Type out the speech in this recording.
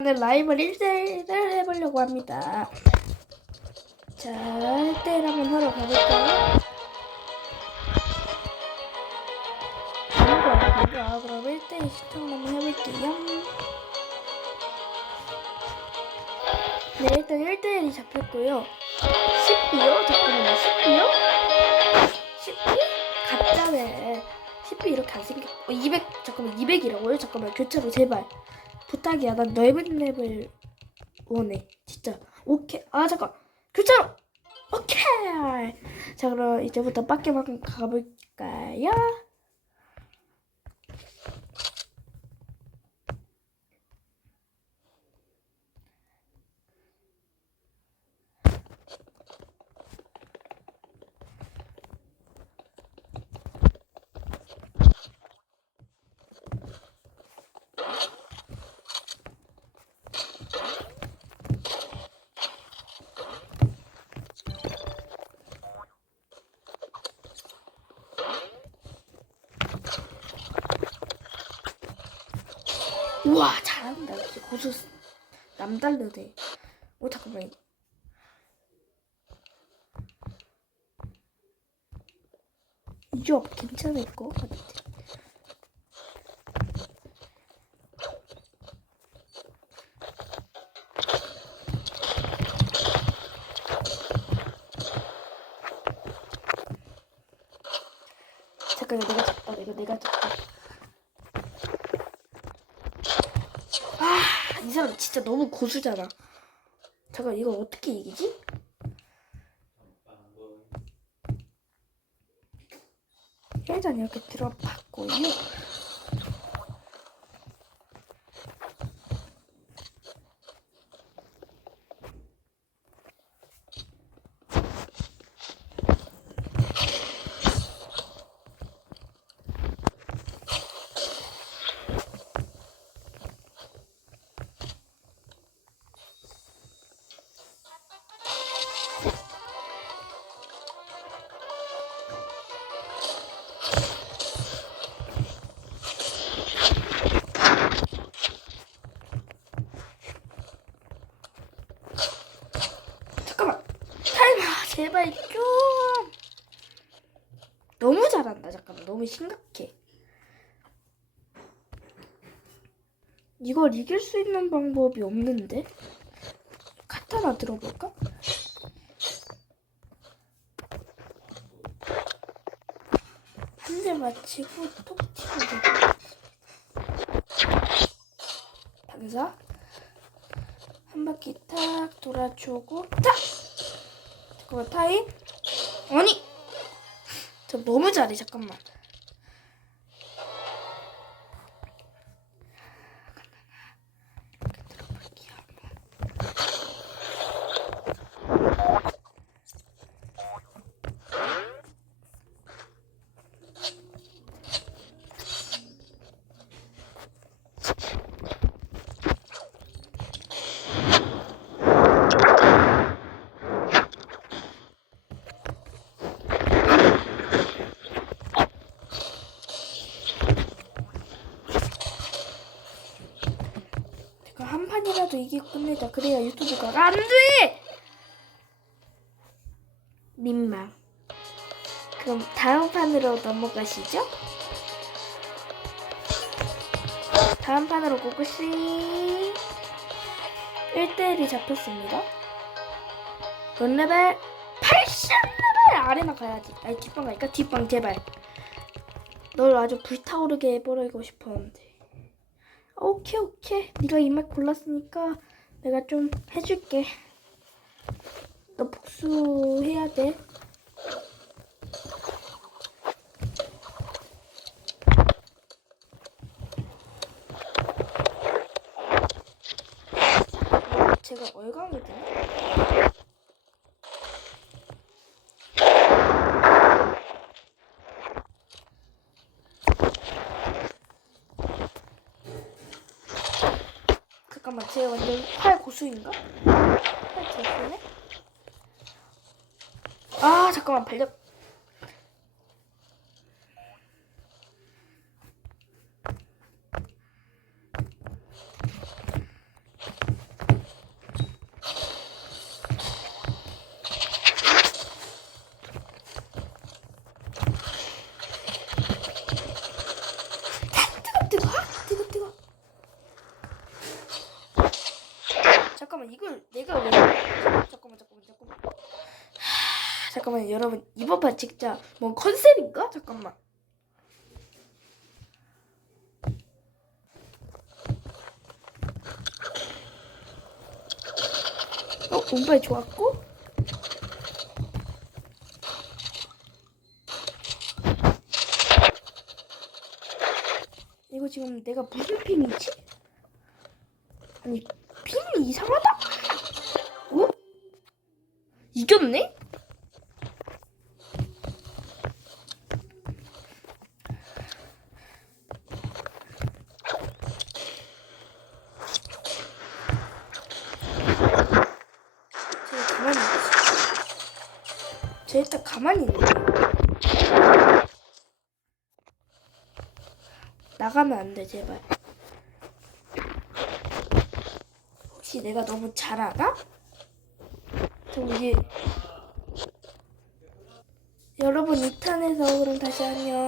오늘 라이벌 1대1을 해보려고 합니다. 자, 1대1 한번 하러 가볼까요? 아무거 아니고요. 그럼 1대1 시청 한번 해볼게요. 네, 일단 1대1이 잡혔고요. 10비요? 잠깐만요. 10비요? 10비? 가짜네. 10비 이렇게 안 생겼... 어, 200, 잠깐만 200이라고요? 잠깐만 교차로 제발. 부탁이야. 난 넓은 랩을 원해. 진짜. 오케이. 아 잠깐. 교차로. 오케이. 자 그럼 이제부터 빡게만 가볼까요? 우와 잘한다. 고수 남달르네. 오 잠깐만. 이 조합 괜찮을 것 같아. 잠깐 이거 내가 잡다. 이거 내가 잡다. 아, 이 사람 진짜 너무 고수잖아. 잠깐 이거 어떻게 이기지? 일단 이렇게 들어봤고요. 너무 잘한다. 잠깐만. 너무 심각해. 이걸 이길 수 있는 방법이 없는데? 카타나 들어볼까? 한 대 맞히고 톡 돼. 방사. 한 바퀴 탁 돌아주고 탁! 잠깐만 타임? 아니! 저 너무 잘해 잠깐만 들어볼게요 한번. 내가 한 판 이기고 끝내자. 그래야 유튜브가 안 돼! 민망. 그럼 다음 판으로 넘어가시죠. 다음 판으로 고고씨 1대1이 잡혔습니다. 런레벨 80레벨 아래나 가야지. 아니 뒷방 갈까? 뒷방 제발. 널 아주 불타오르게 해버리고 싶었는데. 오케이 오케이. 네가 이말 골랐으니까 내가 좀 해줄게. 너 복수해야 돼. 제가 얼강이거든 잠깐만 제가 완전 활 고수인가? 활 제수네? 아 잠깐만 발력 잠깐만 이걸 내가 왜 잠깐만 잠깐만 잠깐만. 하, 잠깐만 여러분. 이번 판 찍자 뭐 컨셉인가? 잠깐만. 어 운빨 좋았고? 이거 지금 내가 무슨 핑이지? 아니 핑이 이상하다? 어? 이겼네? 쟤 일단 가만히 있네. 나가면 안 돼, 제발. 혹시 내가 너무 잘하나? 좀 이게 여러분 2탄에서 그럼 다시 안녕.